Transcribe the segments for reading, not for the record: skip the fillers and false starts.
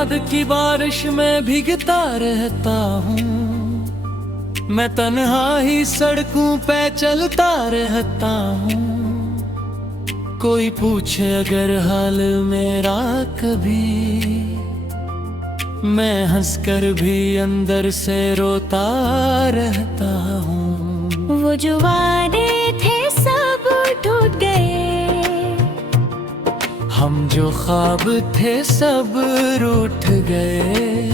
याद की बारिश में भीगता रहता हूँ। मैं तन्हा ही सड़कों पे चलता रहता हूँ। कोई पूछे अगर हाल मेरा कभी, मैं हंसकर भी अंदर से रोता रहता हूँ। वो जो वादे थे सब टूट गए, हम जो ख्वाब थे सब रूठ गए।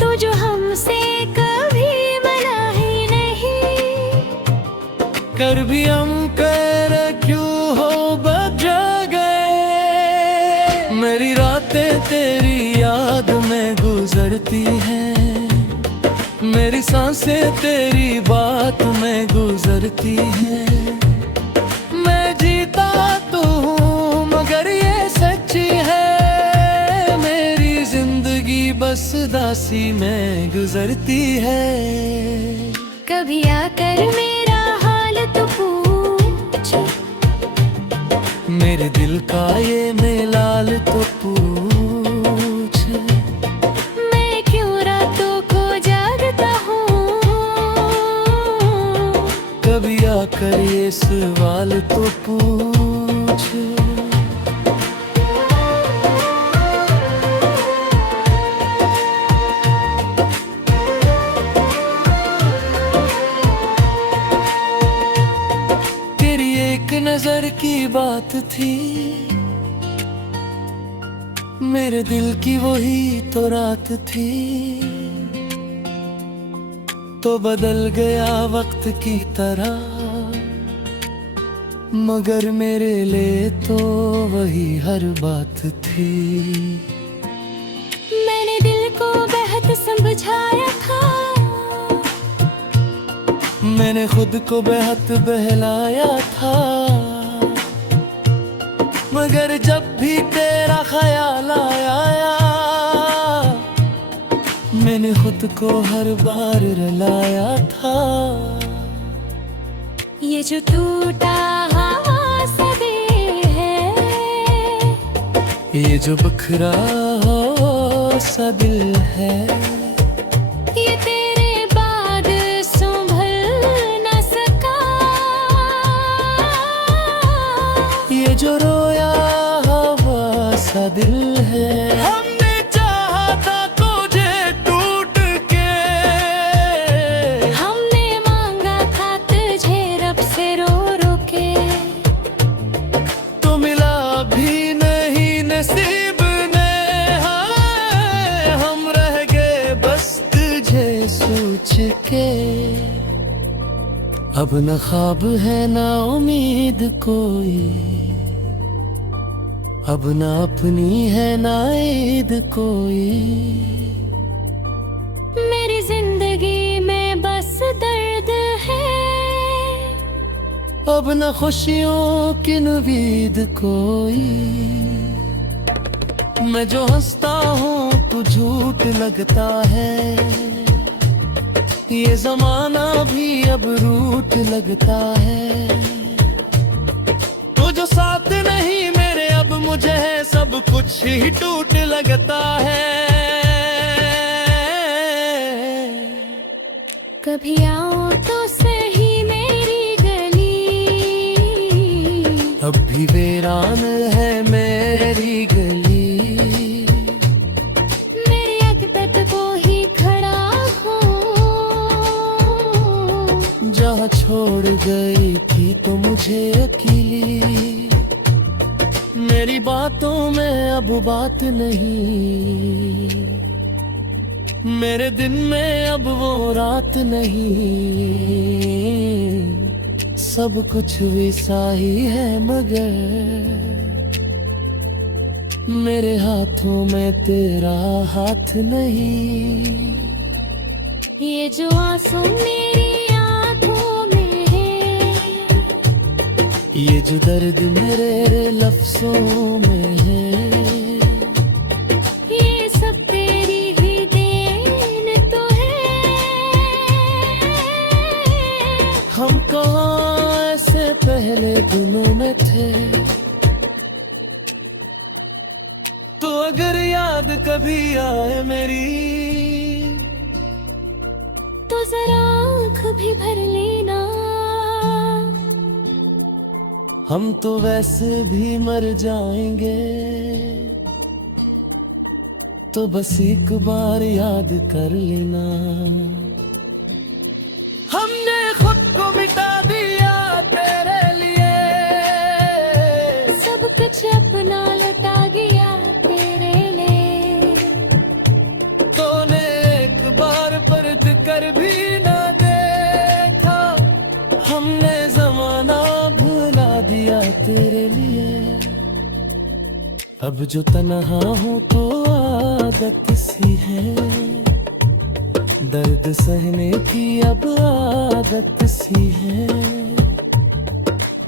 तो जो हमसे कभी मिला ही नहीं, कर भी हम कर क्यों हो बदल गए। मेरी रातें तेरी याद में गुजरती हैं, मेरी सांसें तेरी बात में गुजरती हैं। मैं जीता तो हूँ मगर ये सच्ची है, मेरी जिंदगी बस दासी में गुजरती है। कभी आकर मेरा हाल तो पूछ, मेरे दिल का ये मेलाल तो पूछ। मैं क्यों रातों को जागता हूँ। कभी आकर ये सवाल तो पूछ। तेरी एक नजर की बात थी, मेरे दिल की वही तो रात थी। तो बदल गया वक्त की तरह, मगर मेरे लिए तो वही हर बात थी। मैंने दिल को बेहद समझाया था, मैंने खुद को बेहद बहलाया था। मगर जब भी तेरा ख्याल आया, मैंने खुद को हर बार रुलाया था। ये जो टूटा हुआ सा दिल है, ये जो बिखरा हो सा दिल है, ये तेरे बाद संभल न सका। ये जो रोया हुआ सा दिल है। हमने चाहा था तुझे टूट के, हमने मांगा था तुझे रब से रो रो के, तो मिला भी नहीं नसीब ने। हाँ, हम रह गए बस तुझे सोच के। अब न ख्वाब है ना उम्मीद कोई, अब न अपनी है ना ईद कोई। मेरी जिंदगी में बस दर्द है, अब न खुशियों की नवीद कोई। मैं जो हंसता हूँ तो झूठ लगता है, ये जमाना भी अब रूठ लगता है। तो जो साथ नहीं मेरे अब मुझे है सब कुछ ही टूट लगता है। कभी आओ तो सही मेरी गली, अब भी वीरान है मेरी गली। मेरी अकबत को ही खड़ा हूँ, जहाँ छोड़ गई थी तो मुझे अकेली। मेरी बातों में अब बात नहीं, मेरे दिन में अब वो रात नहीं। सब कुछ वैसा ही है मगर मेरे हाथों में तेरा हाथ नहीं। ये जो आंसू मेरी आंखों में है, ये जो दर्द मेरे लफ्जों में है, ये सब तेरी ही देन तो है। हम कहाँ ऐसे पहले दिनों में थे। तो अगर याद याद कभी आए मेरी, तो जरा आँख भी भर लेना। हम तो वैसे भी मर जाएंगे, तो बस एक बार याद कर लेना। हमने खुद को मिटा दिया तेरे लिए, सब कुछ अपना लुटा गया तेरे लिए। तूने एक बार परत कर भी ना देखा, हमने जमाना भुला दिया तेरे लिए। अब जो तन्हा हूँ तो आदत सी है, दर्द सहने की अब आदत सी है।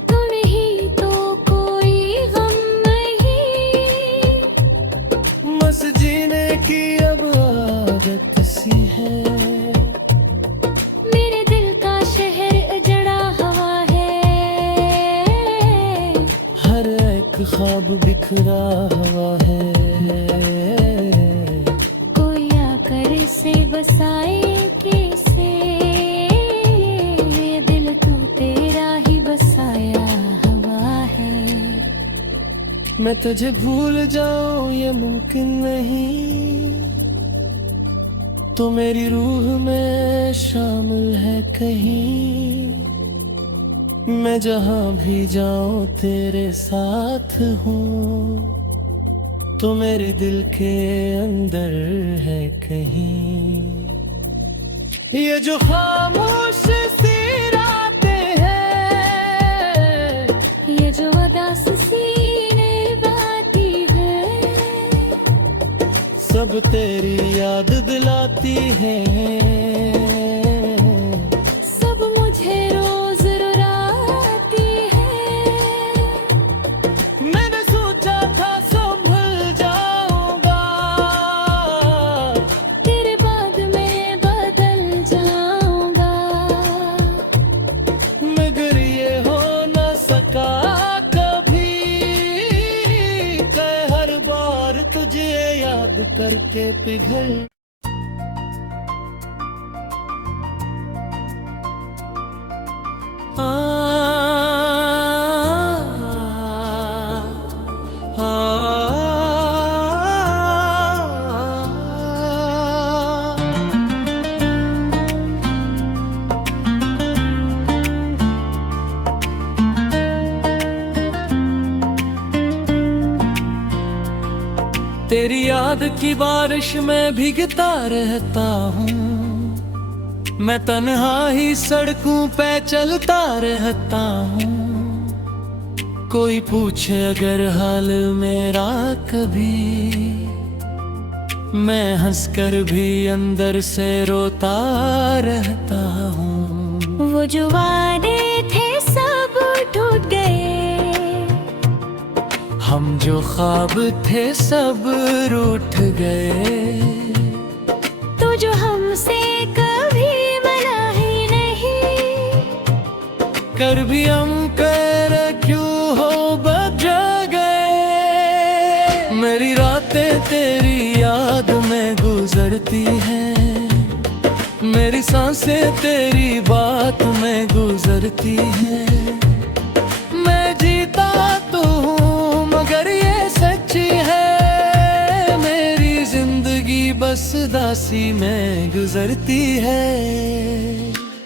तू नहीं तो कोई गम नहीं, बस जीने की अब आदत सी है। मेरे दिल का शहर उजड़ा हुआ है, हर एक ख्वाब बिखरा हुआ है। कोई आकर इसे बसाए कैसे, ये दिल तू तेरा ही बसाया हुआ है। मैं तुझे भूल जाऊं ये मुमकिन नहीं, तो मेरी रूह में शामिल है कहीं। मैं जहां भी जाऊं तेरे साथ हूँ, तो मेरे दिल के अंदर है कहीं। ये जो खामोश सी रातें हैं, ये जो उदास सीने बाती है, सब तेरी याद दिलाती है। सब मुझे रोज रुलाती है। मैंने सोचा था सब भूल जाऊंगा, तेरे बाद मैं बदल जाऊंगा। मगर ये हो न सका कभी, कै हर बार तुझे याद करके पिघल। तेरी याद की बारिश में भीगता रहता हूँ, मैं तन्हा ही सड़कों पे चलता रहता हूँ। कोई पूछे अगर हाल मेरा कभी, मैं हंसकर भी अंदर से रोता रहता हूँ। वो जो वादे थे सब टूट गए, हम जो ख्वाब थे सब रूठ गए। तो जो हमसे कभी मिला ही नहीं, कर भी हम कर क्यों हो बदल गए। मेरी रातें तेरी याद में गुजरती हैं, मेरी सांसें तेरी बात में गुजरती हैं। मैं जीता तो हूँ मगर ये सच्ची है, मेरी जिंदगी बस दासी में गुजरती है।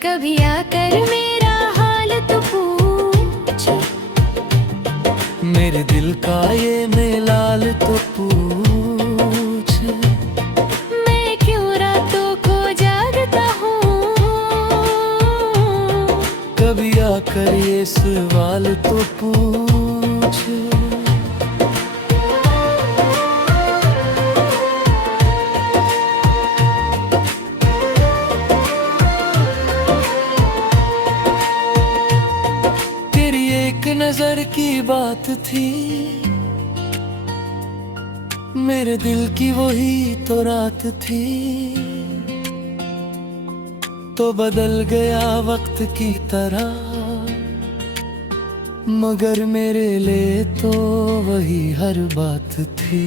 कभी आकर मेरा हाल तो पूछ, मेरे दिल का ये मेलाल तो पूछ। मैं क्यों रातों को जागता हूँ। कभी आकर ये सवाल तो पूछ। तेरी एक नजर की बात थी, मेरे दिल की वही तो रात थी। तो बदल गया वक्त की तरह, मगर मेरे लिए तो वही हर बात थी।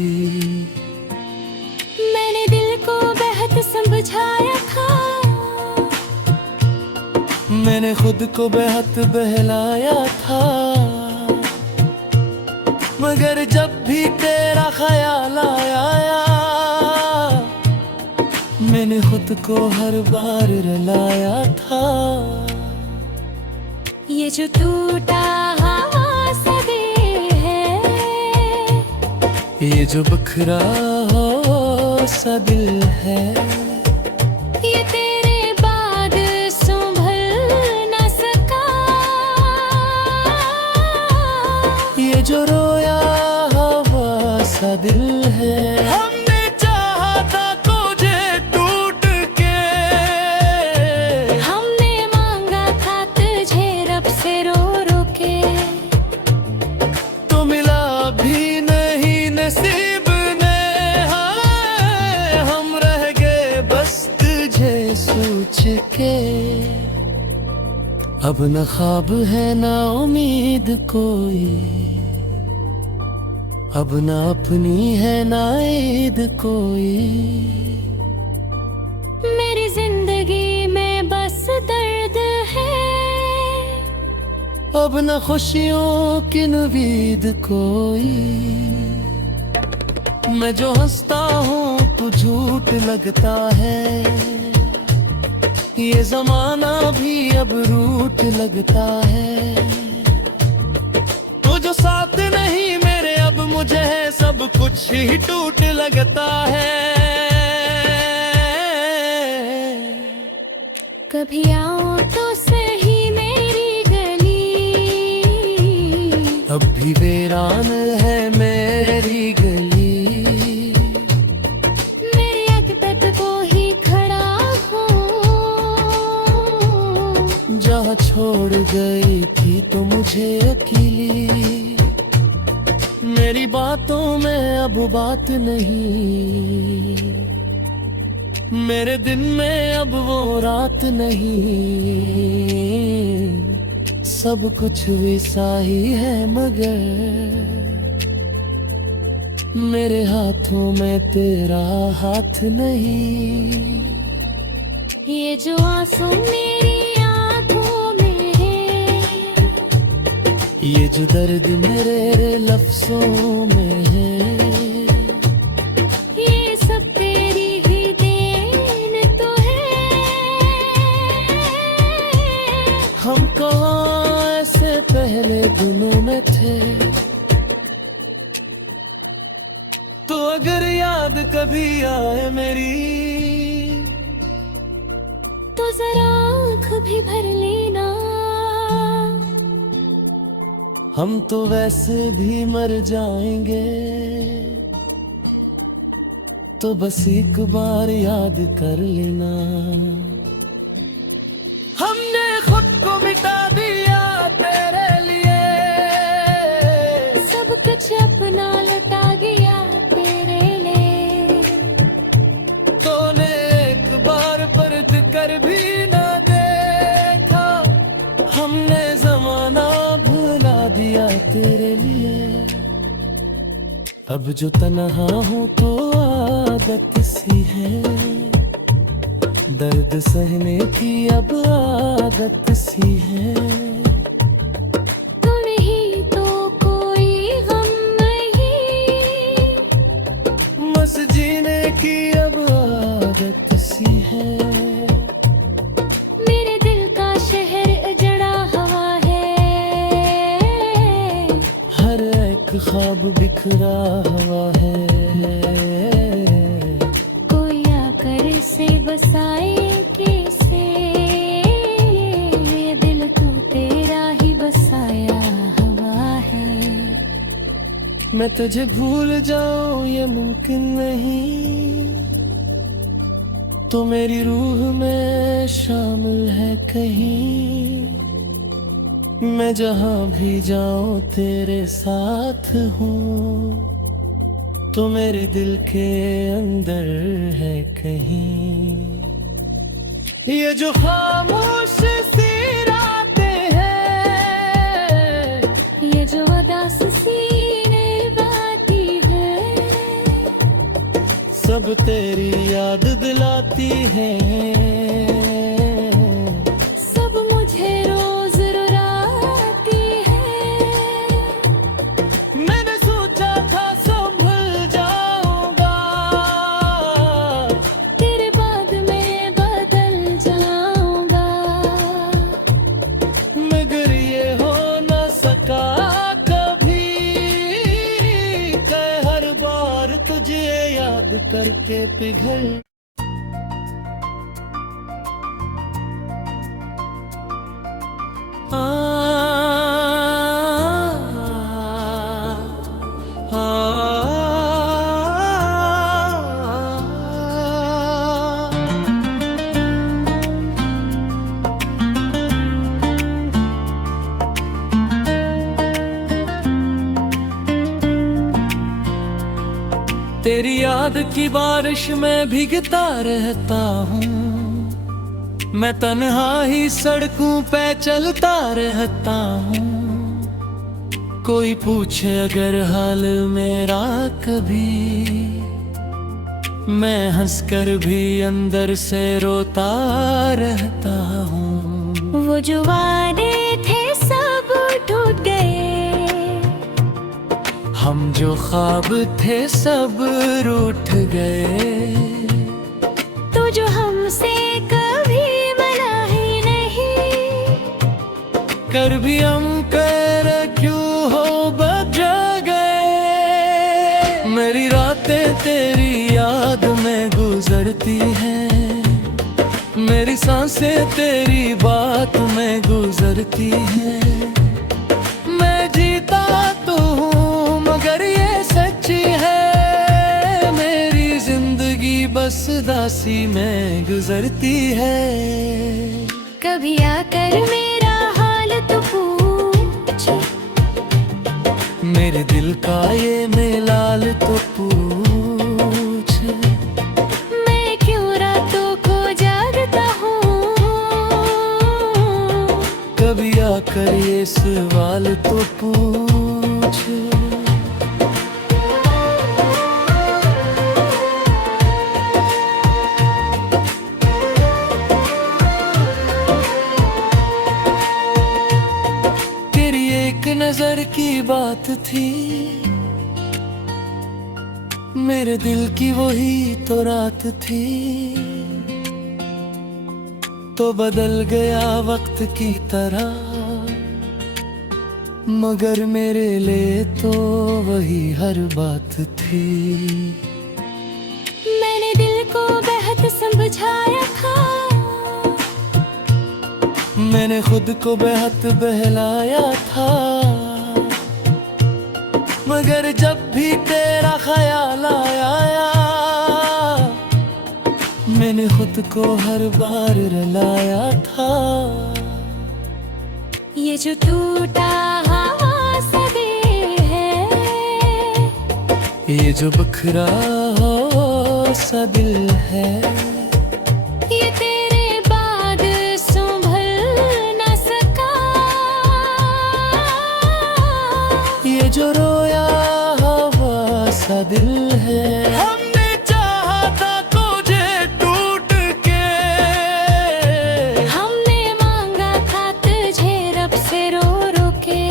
मैंने खुद को बेहद बहलाया था, मगर जब भी तेरा ख्याल आया, मैंने खुद को हर बार रुलाया था। ये जो टूटा हुआ सा दिल है, ये जो बिखरा हो सा दिल है, ये तेरे बाद संभल न सका। ये जो रोया हुआ सा दिल है, हमने चाहा था तुझे टूट के, हमने मांगा था तुझे रब से रो रो के, तो मिला भी नहीं नसीब ने। हाय, हम रह गए बस तुझे सोच के। अब न ख्वाब है ना उम्मीद कोई, अब न अपनी है ना ईद कोई। मेरी जिंदगी में बस दर्द है, अब न खुशियों की नवीद कोई। मैं जो हंसता हूँ तो झूठ लगता है, ये जमाना भी अब रूठ लगता है। तो जो साथ नहीं मेरे अब मुझे है सब कुछ ही टूट लगता है। कभी आओ तो सही मेरी गली, अब भी वीरान है मेरी गली, मेरे अकबत को ही खड़ा हूँ। जहाँ छोड़ गई थी तो मुझे अकेली, मेरी बातों में अब बात नहीं, मेरे दिन में अब वो रात नहीं। सब कुछ वैसा ही है मगर मेरे हाथों में तेरा हाथ नहीं। ये जो आंसू मेरी आंखों में है, ये जो दर्द मेरे लफ्जों में है, ये सब तेरी ही देन तो है। हम कहाँ ऐसे पहले दिनों में थे। तो अगर याद कभी आए मेरी, तो जरा आँख भी भर लेना। हम तो वैसे भी मर जाएंगे, तो बस एक बार याद कर लेना। हमने खुद को मिटा दिया तेरे लिए, सब कुछ अपना लुटा गया तेरे लिए। तूने एक बार परत कर भी ना देखा, हमने जमाना भुला दिया तेरे लिए। अब जो तन्हा हूँ तो आदत सी है, दर्द सहने की अब आदत सी है। तुम ही तो कोई गम नहीं, बस जीने की अब आदत सी है। मेरे दिल का शहर उजड़ा हुआ है, हर एक ख्वाब बिखरा हुआ है। कोई आकर से बसाए कैसे, ये दिल तू तेरा ही बसाया हुआ है। मैं तुझे भूल जाऊं ये मुमकिन नहीं, तो मेरी रूह में शामिल है कहीं। मैं जहां भी जाऊं तेरे साथ हूँ, तो मेरे दिल के अंदर है कहीं। ये जो खामोश सी रातें हैं, ये जो उदास सी बाती है, सब तेरी याद दिलाती है। सब मुझे पिघल आ, आ, तेरी याद की बारिश में भीगता रहता हूँ, मैं तन्हा ही सड़कों पे चलता रहता हूँ। कोई पूछे अगर हाल मेरा कभी, मैं हंसकर भी अंदर से रोता रहता हूँ। वो जो वादे थे सब टूट गए, हम जो ख्वाब थे सब रूठ गए। तो जो हमसे कभी मिला ही नहीं, कर भी हम कर क्यों हो बजा गए। मेरी रातें तेरी याद में गुजरती हैं, मेरी सांसें तेरी बात में गुजरती हैं। मैं जीता तो हूँ मगर ये सच्ची है, मेरी जिंदगी बस दासी में गुजरती है। कभी आकर मेरा हाल तो पूछ, मेरे दिल का ये मेलाल तो पूछ। मैं क्यों रातों को जागता हूँ। कभी आकर ये सवाल तो पूछ। तेरी एक नजर की बात थी, मेरे दिल की वही तो रात थी। तो बदल गया वक्त की तरह, मगर मेरे लिए तो वही हर बात थी। मैंने दिल को बेहद समझाया था, मैंने खुद को बेहद बहलाया था। मगर जब भी तेरा ख्याल आया, मैंने खुद को हर बार रुलाया था। ये जो टूटा सा दिल है, ये जो बखरा हो सा दिल है, ये तेरे बाद संभल न सका। ये जो रोया हवा सा दिल है। हमने चाहा था तुझे टूट के, हमने मांगा था तुझे रब से रो रो के।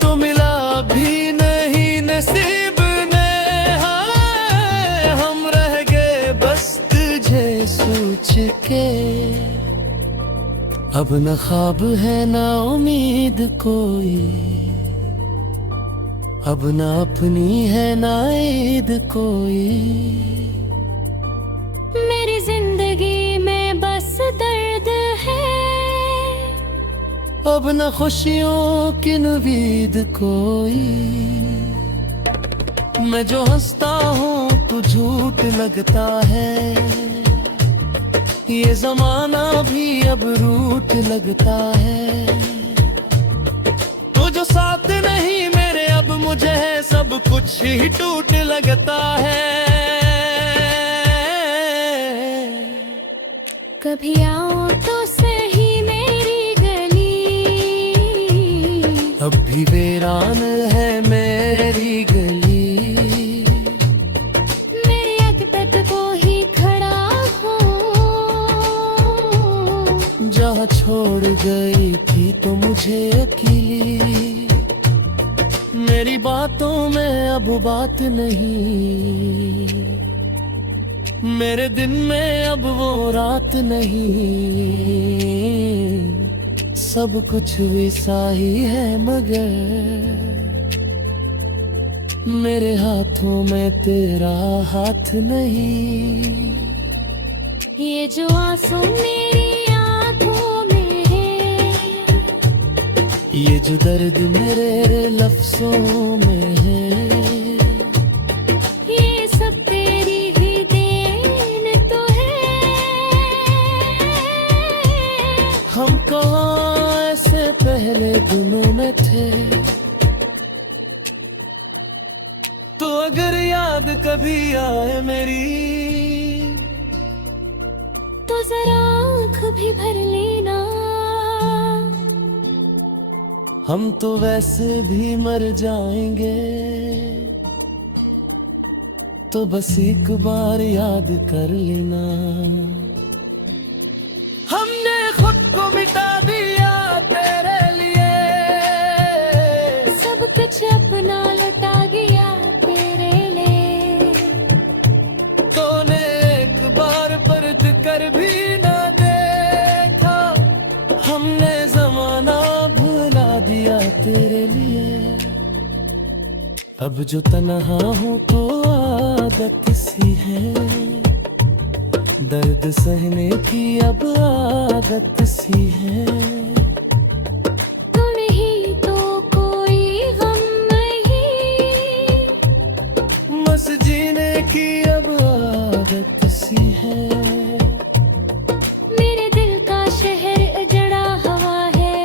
तो मिला भी नहीं नसीब ने, हाय हम रह गए बस तुझे सोच के। अब न ख्वाब है ना उम्मीद कोई, अब न अपनी है ना ईद कोई। मेरी जिंदगी में बस दर्द है, अब न खुशियों की नवीद कोई। मैं जो हंसता हूँ तू झूठ लगता है, ये जमाना भी अब रूठ लगता है। तो जो साथ नहीं मेरे अब मुझे है सब कुछ ही टूट लगता है। कभी आओ तो सही मेरी गली, अब भी वीरान है मेरी गली। मेरी अकबत को ही खड़ा हूँ, जहाँ छोड़ गई थी तो मुझे अकेली। मेरी बातों में अब बात नहीं, मेरे दिन में अब वो रात नहीं। सब कुछ वैसा ही है मगर मेरे हाथों में तेरा हाथ नहीं। ये जो आंसू मेरी आंखों में है, ये जो दर्द मेरे लफ्जों में है, ये सब तेरी ही देन तो है। हम कहाँ ऐसे पहले दिनों में थे। तो अगर याद कभी आए मेरी, तो जरा आँख भी भर लेना। हम तो वैसे भी मर जाएंगे, तो बस एक बार याद कर लेना। हमने खुद को मिटा दिया तेरे लिए, सब कुछ अपना लुटा गया तेरे लिए। तूने एक बार परत कर भी ना देखा, हमने जमाना भुला दिया तेरे लिए। अब जो तन्हा हूँ तो आदत सी है, दर्द सहने की अब आदत सी है। तू नहीं तो कोई गम नहीं, बस जीने की अब आदत सी है। मेरे दिल का शहर उजड़ा हुआ है,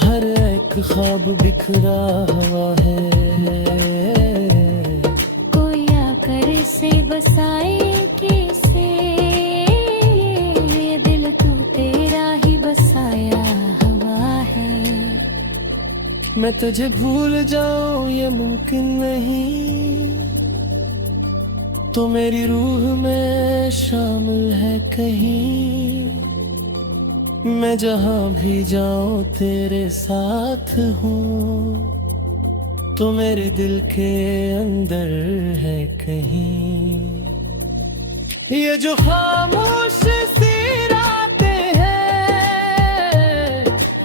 हर एक ख्वाब बिखरा हुआ है। कोई आकर से बसाए कैसे, ये दिल तू तेरा ही बसाया हुआ है। मैं तुझे भूल जाऊं ये मुमकिन नहीं, तो मेरी रूह में शामिल है कहीं। मैं जहां भी जाऊं तेरे साथ हूँ, तो मेरे दिल के अंदर है कहीं। ये जो खामोश सी रातें हैं,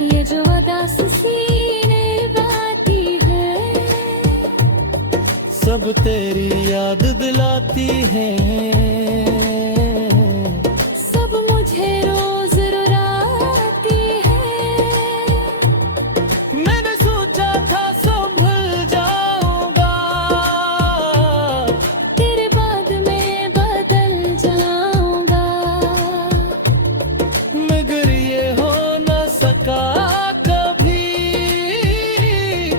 ये जो उदास सीने बाती है, सब तेरी याद दिलाती हैं। सब मुझे रोज रुलाती है। मैंने सोचा था संभल जाऊंगा, तेरे बाद में बदल जाऊंगा। मगर ये हो न सका कभी,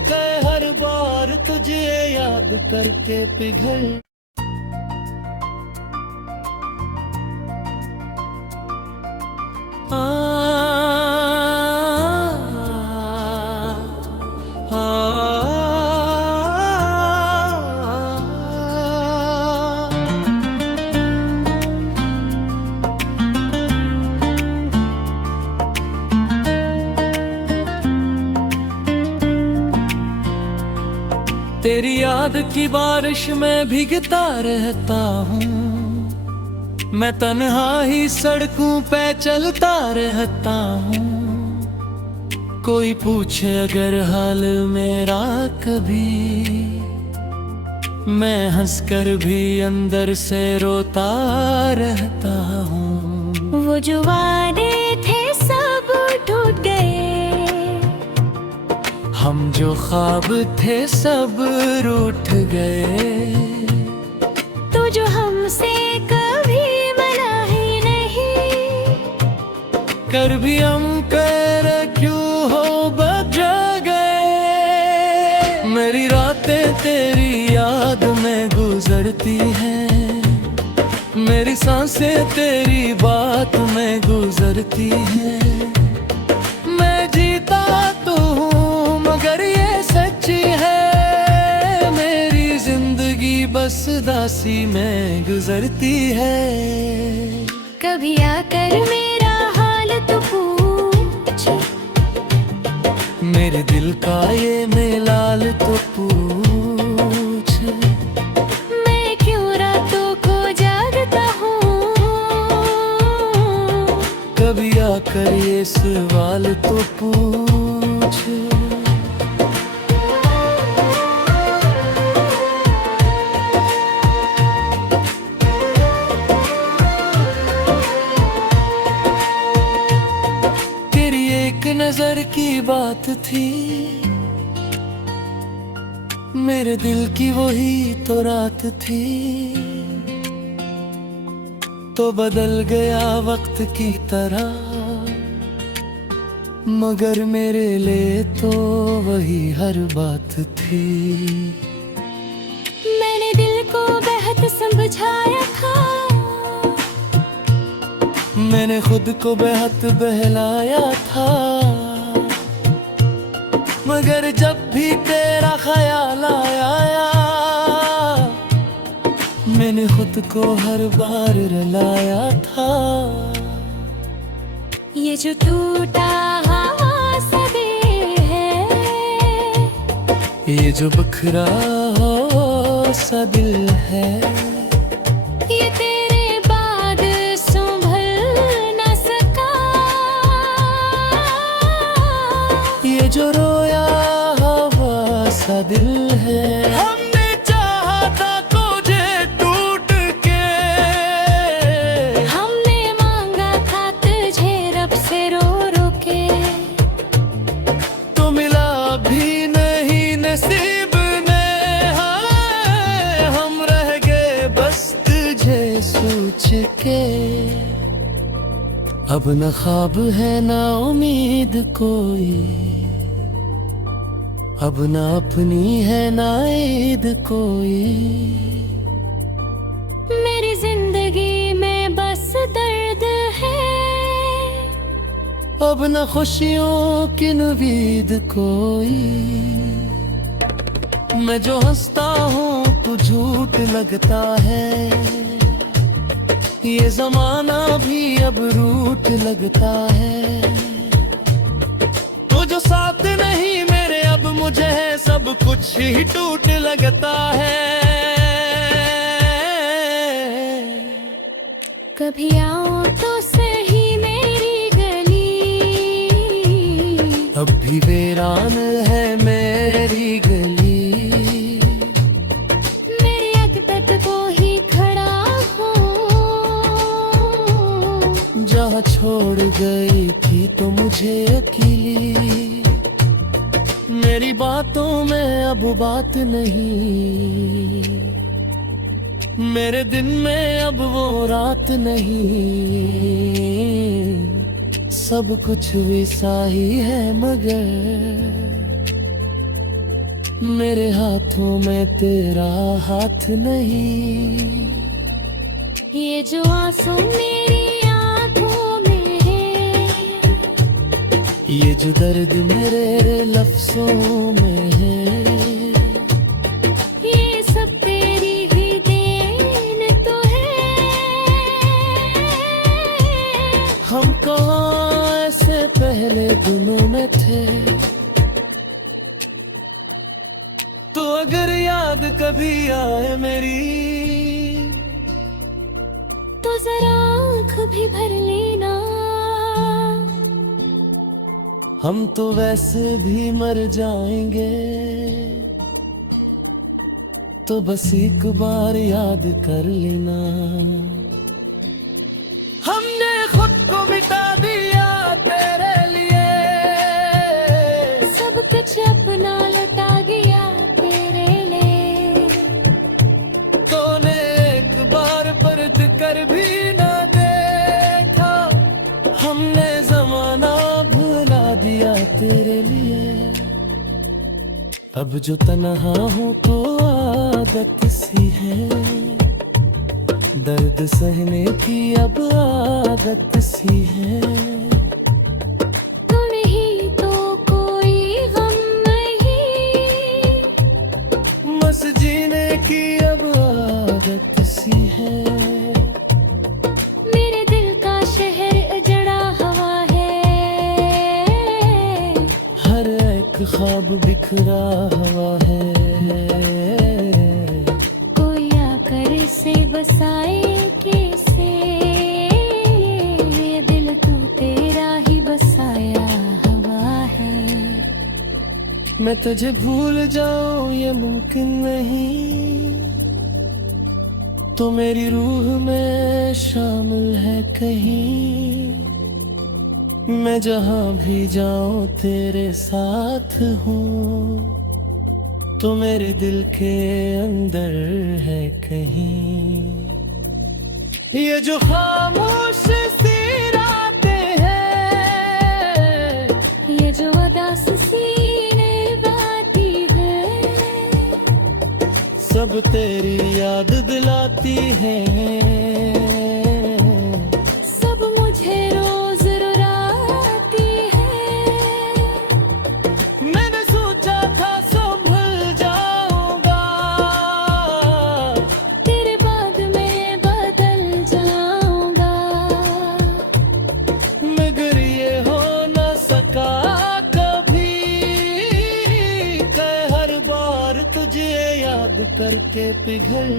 कह हर बार तुझे याद करके पिघल। तेरी याद की बारिश में भीगता रहता हूँ, मैं तन्हा ही सड़कों पे चलता रहता हूँ। कोई पूछे अगर हाल मेरा कभी, मैं हंसकर भी अंदर से रोता रहता हूँ। वो जो वादे थे सब टूट गए, हम जो ख्वाब थे सब रूठ गए। तो जो हमसे कभी मिला ही नहीं, कर भी हम कर क्यों हो बदल गए। मेरी रातें तेरी याद में गुजरती हैं, मेरी सांसें तेरी बात में गुजरती हैं। मैं जीता तो हूँ मगर ये सच्ची है, मेरी जिंदगी बस दासी में गुजरती है। कभी आकर मेरा हाल तो पूछ, मेरे दिल का ये मेलाल तो पूछ। मैं क्यों रातों को जागता हूँ, कभी आकर ये सवाल तो पूछ। रात थी, मेरे दिल की वही तो रात थी। तो बदल गया वक्त की तरह, मगर मेरे लिए तो वही हर बात थी। मैंने दिल को बेहद समझाया था, मैंने खुद को बेहद बहलाया था, मगर जब भी तेरा ख्याल आया, मैंने खुद को हर बार रुलाया था। ये जो टूटा सा दिल है, ये जो बिखरा सा दिल है, ये तेरे बाद संभल न सका। ये जो रोया हुआ सा दिल है। हमने चाहा था तुझे टूट के, हमने मांगा था तुझे रब से रो रो के, तो मिला भी नहीं नसीब में। हाय, हम रह गए बस तुझे सोच के। अब न ख्वाब है ना उम्मीद कोई, अब न अपनी है ना ईद कोई। मेरी जिंदगी में बस दर्द है, अब न खुशियों की नवीद कोई। मैं जो हंसता हूँ तो झूठ लगता है, ये जमाना भी अब रूठ लगता है। तो जो साथ नहीं मेरे अब मुझे है, सब कुछ ही टूट लगता है। कभी आओ तो सही मेरी गली, अब भी वीरान है मेरी गली। मेरी अकबत को ही खड़ा हूँ, जहाँ छोड़ गई थी तो मुझे अकेली। मेरी बातों में अब बात नहीं, मेरे दिन में अब वो रात नहीं। सब कुछ वैसा ही है, मगर मेरे हाथों में तेरा हाथ नहीं। ये जो आंसू मेरी आंखों में है, ये जो दर्द मेरे लफ्जों में है, ये सब तेरी ही देन तो है। हम कहाँ ऐसे पहले दिनों में थे। तो अगर याद कभी आए मेरी, तो जरा आँख भी भर लेना। हम तो वैसे भी मर जाएंगे, तो बस एक बार याद कर लेना। हमने खुद को मिटा दिया तेरे लिए, सब कुछ अपना लौटा गया तेरे लिए। तूने एक बार परत कर भी ना देखा, हमने जमाना भुला दिया तेरे लिए। अब जो तन्हा हूँ तो आदत सी है, दर्द सहने की अब आदत सी है। तुम ही तो कोई गम नहीं, बस जीने की अब आदत सी है। मेरे दिल का शहर उजड़ा हुआ है, हर एक ख्वाब बिखरा हुआ है। कोई आकर इसे बसाए कैसे, ये दिल तू तेरा ही बसाया हुआ है। मैं तुझे भूल जाऊं ये मुमकिन नहीं, तो मेरी रूह में शामिल है कहीं। मैं जहां भी जाऊं तेरे साथ हूँ, तो मेरे दिल के अंदर है कहीं। ये जो खामोश सी रातें हैं, ये जो उदास सीने बाती है, सब तेरी याद दिलाती है। सब मुझे रोज रुलाती है। मैंने सोचा था सब भूल जाऊंगा, तेरे बाद मैं बदल जाऊंगा। मगर ये हो न सका कभी, कै हर बार तुझे याद करके पिघल